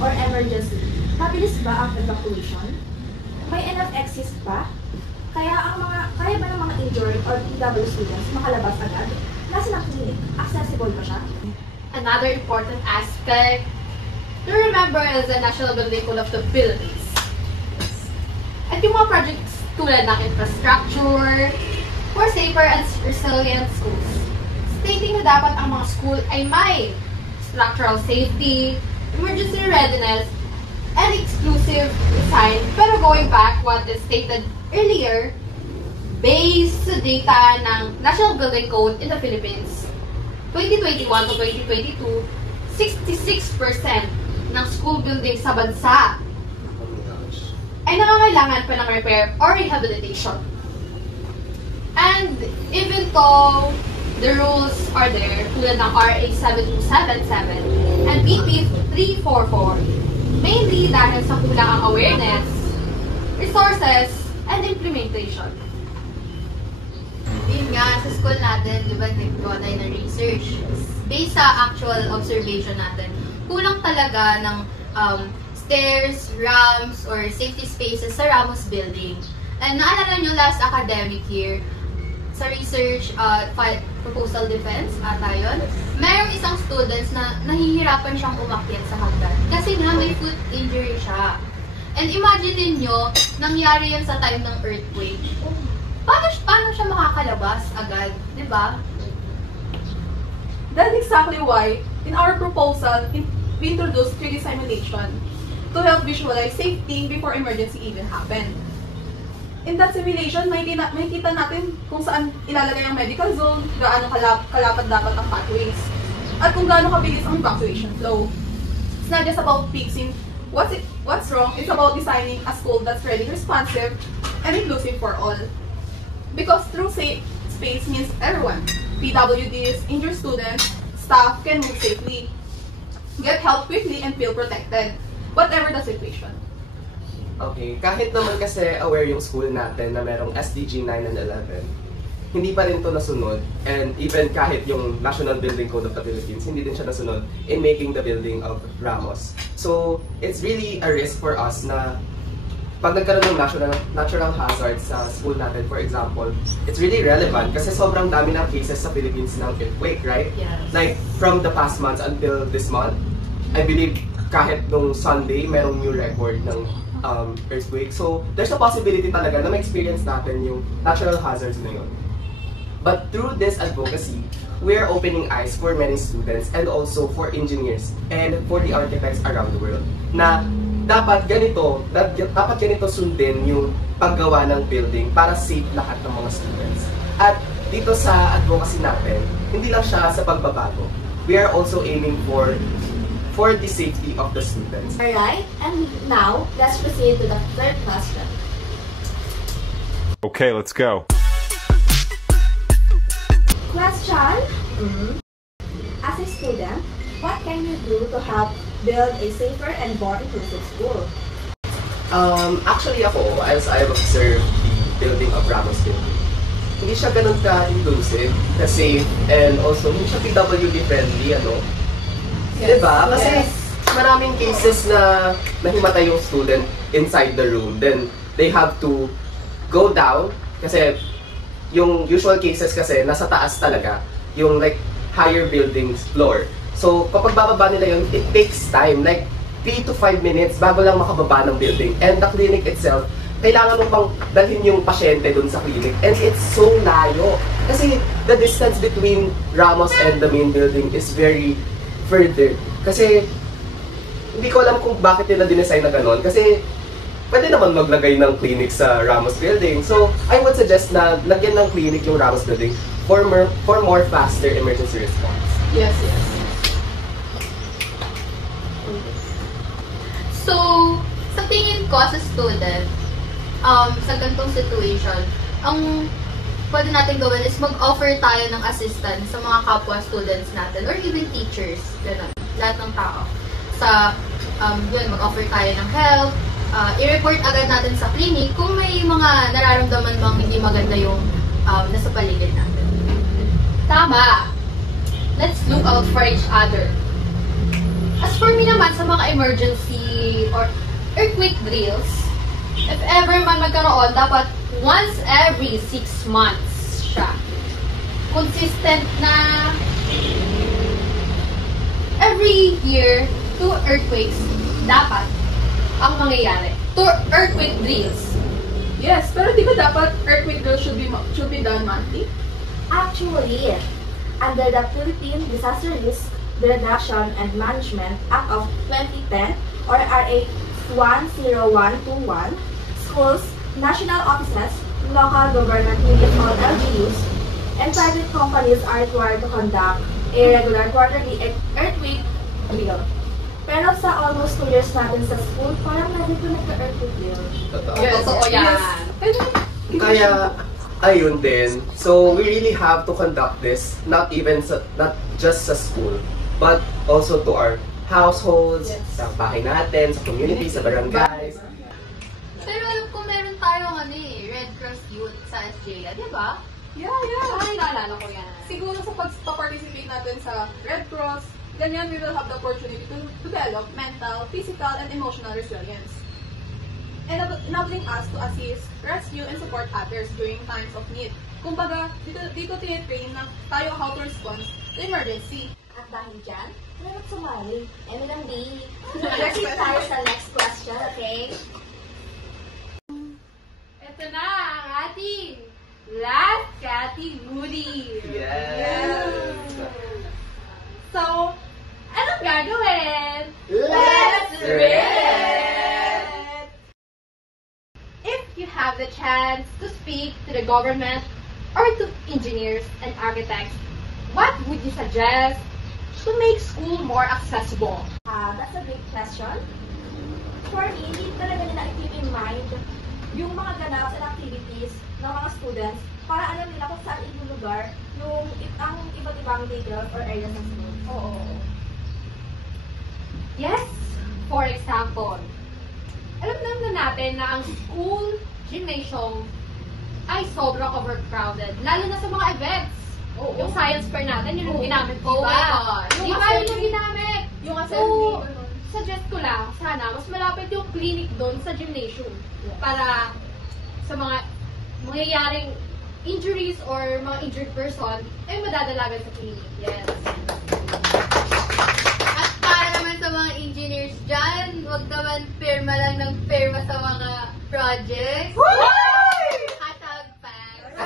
or emergency, mabilis ba ang evacuation? May enough exist ba? Kaya ba ng mga injured or PW students makalabas agad? Nasa ng clinic, accessible ba siya? Another important aspect to remember is the National Building Code of the Philippines. At yung mga projects tulad ng infrastructure for safer and resilient schools, stating na dapat ang mga school ay may structural safety, emergency readiness, and exclusive design. Pero going back what is stated earlier, based sa data ng National Building Code in the Philippines, 2021 to 2022, 66% ng school buildings sa bansa ay nangangailangan pa ng repair or rehabilitation. And even though the rules are there, tulad ng RA 7277 and BP 344, mainly dahil sa kulang ang awareness, resources, and implementation. Yun nga, sa school natin, di ba, naggawa tayo ng research. Based sa actual observation natin, kulang talaga ng stairs, ramps, or safety spaces sa Ramos Building. And naalala nyo last academic year, sa research proposal defense, ata yun, mayroong isang students na nahihirapan siyang umakyat sa hagdan. Kasi nga may foot injury siya. And imagine niyo nangyari yan sa time ng earthquake. Paano siya makakalabas agad, di ba? That's exactly why, in our proposal, we introduced 3D simulation to help visualize safety before emergency even happened. In that simulation, makikita natin kung saan ilalagay ang medical zone, gaano kalapad dapat ang pathways, at kung gaano kabilis ang evacuation flow. It's not just about fixing what's wrong, it's about designing a school that's ready, responsive, and inclusive for all. Because true safe space means everyone, PWDs, injured students, staff can move safely, get help quickly, and feel protected, whatever the situation. Okay, kahit naman kasi aware yung school natin na merong SDG 9 and 11, hindi pa rin ito nasunod, and even kahit yung National Building Code of the Philippines, hindi din siya nasunod in making the building of Ramos. So, it's really a risk for us na pag nagkaroon ng natural hazards sa school natin, for example, it's really relevant kasi sobrang dami ng cases sa Philippines ng earthquake, right? Yes. Like, from the past months until this month, I believe kahit nung Sunday, merong new record ng earthquake. So, there's a possibility talaga na ma-experience natin yung natural hazards na yun. But through this advocacy, we are opening eyes for many students and also for engineers and for the architects around the world na dapat ganito sundin yung paggawa ng building para safe lahat ng mga students. At dito sa advocacy natin, hindi lang siya sa pagbabago. We are also aiming for the safety of the students. Alright, and now, let's proceed to the third question. Okay, let's go. Question? As a student, what can you do to help build a safer and more inclusive school? Actually ako, as I've observed the building of Ramos Building, hindi siya ganun ka-inclusive, ka-safe, and also hindi siya PWD friendly, ano? Yes. Diba? Kasi maraming cases na nahimatay yung student inside the room, then they have to go down, kasi yung usual cases kasi nasa taas talaga, yung like higher buildings floor. So kapag bababa nila yun, it takes time, like 3 to 5 minutes bago lang makababa ng building. And the clinic itself, kailangan mo pang dalhin yung pasyente dun sa clinic. And it's so layo. Kasi the distance between Ramos and the main building is very further. Kasi hindi ko alam kung bakit nila dinesign na ganon. Kasi pwede naman maglagay ng clinic sa Ramos Building. So I would suggest na lagyan ng clinic yung Ramos Building for more faster emergency response. Yes, yes. So, sa tingin ko as a student, sa ganitong situation, ang pwede natin gawin is mag-offer tayo ng assistance sa mga kapwa students natin or even teachers, ganun, lahat ng tao. Sa, yun, mag-offer tayo ng help, i-report agad natin sa clinic kung may mga nararamdaman bang hindi maganda yung nasa paligid natin. Tama! Let's look out for each other. As for me naman, sa mga emergency or earthquake drills, if ever man magkaroon, dapat once every 6 months siya. Consistent na every year, 2 earthquakes dapat ang mangyayari. 2 earthquake drills. Yes, pero di ba dapat earthquake drills should be done monthly? Actually, under the Philippine Disaster Risk Reduction and Management Act of 2010 or RA 10121, schools, national offices, local government units or LGUs, and private companies are required to conduct a regular quarterly earthquake drill. Pero sa almost 2 years natin sa school, parang natin po nagka-earthquake drill. Totoo. Totoo yan. Kaya, ayun din. So, we really have to conduct this, not just sa school, but also to our households, sa bahay natin, sa community, sa barangays. Pero alam ko meron tayong Red Cross Youth sa SJA, di ba? Yeah. Ay, naalala ko yan. Siguro sa pag-participate natin sa Red Cross, ganyan we will have the opportunity to develop mental, physical, and emotional resilience. And enabling us to assist, rescue, and support others during times of need. Kumbaga, dito tinitrain na tayo how to respond to emergency. At dahil dyan, dapat sumali. M&D. Proceed tayo sa next question, okay? Ito na ang ating last category. Yes! So, anong gagawin? Let's read! If you have the chance to speak to the government or to engineers and architects, what would you suggest to make school more accessible? That's a big question. For me, hindi talaga nila i-keep in mind yung mga ganap and activities ng mga students para alam nila kung saan yung lugar yung ang iba't ibang details or areas ng school. Oo. Yes, for example, alam naman natin na ang school gymnasium ay sobrang overcrowded, lalo na sa mga events. Oo. Yung science fair natin, yun yung ginamit, di Oh ba? my God. Di ba yun yung ginamit? Yung So, assembly, suggest ko lang, sana, mas malapit yung clinic doon sa gymnasium para sa mga mangyayaring injuries or mga injured person, ay madadalagan sa clinic. Yes. At para naman sa mga engineers dyan, huwag naman pirma lang ng pirma sa mga projects. Hashtag facts.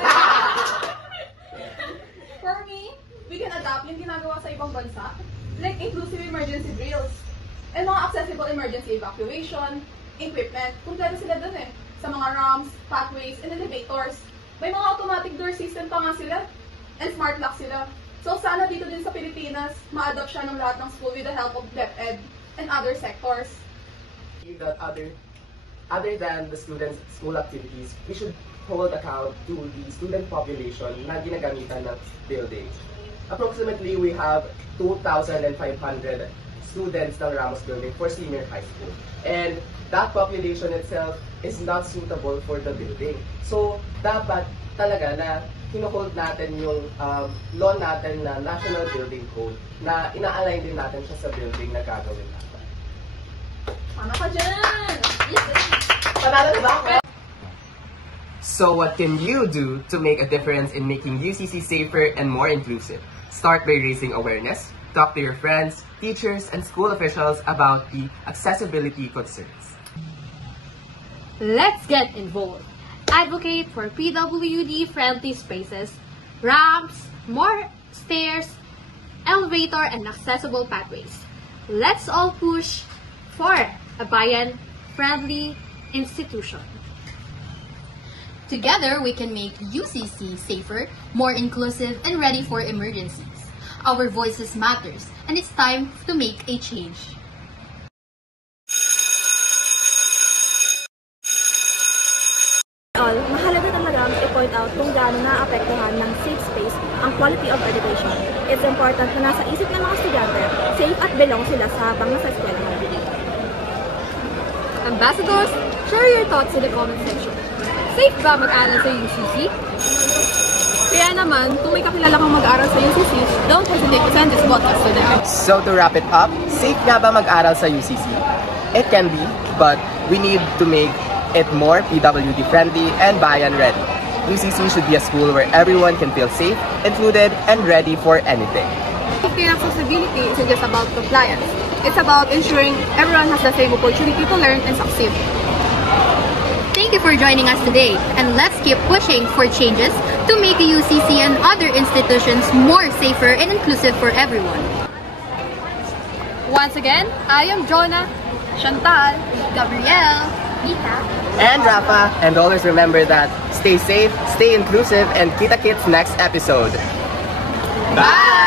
For me, we can adapt yung ginagawa sa ibang bansa, like inclusive emergency drills, and mga accessible emergency evacuation, equipment, kumpleto sila dun sa mga ramps, pathways, and elevators. May mga automatic door system pa nga sila, and smart lock sila. So sana dito din sa Pilipinas, ma-adopt siya ng lahat ng school with the help of DepEd and other sectors. That other than the students' school activities, we should hold account to the student population na ginagamitan ng building. Approximately, we have 2,500 students ng Ramos Building for senior high school. And that population itself is not suitable for the building. So, dapat talaga na hino-hold natin yung law natin na National Building Code na ina-align din natin siya sa building na gagawin natin. Ano ka dyan? Panalo na ba ako? So what can you do to make a difference in making UCC safer and more inclusive? Start by raising awareness, talk to your friends, teachers, and school officials about the accessibility concerns. Let's get involved. Advocate for PWD-friendly spaces, ramps, more stairs, elevator, and accessible pathways. Let's all push for a bayan-friendly institution. Together, we can make UCC safer, more inclusive, and ready for emergencies. Our voices matters, and it's time to make a change. Mahalaga talagang i-point out kung gaano naapektuhan ng safe space ang quality of education. It's important na nasa isip ng mga estudyante, safe at belong sila sa habang nasa eskwelahan. Ambassadors, share your thoughts in the comment section. Safe ba mag-aral sa UCC? Kaya naman, kung may kakilala kang mag-aaral sa UCC, don't hesitate to send this podcast to them. So to wrap it up, safe nga ba mag-aral sa UCC? It can be, but we need to make it more PWD friendly and bayan ready. UCC should be a school where everyone can feel safe, included, and ready for anything. Safety and accessibility isn't just about compliance. It's about ensuring everyone has the same opportunity to learn and succeed. Thank you for joining us today, and let's keep pushing for changes to make the UCC and other institutions more safer and inclusive for everyone. Once again, I am Jonah, Chantal, Gabrielle, Mika, And Rafa, and always remember that stay safe, stay inclusive, and kita-kits next episode. bye!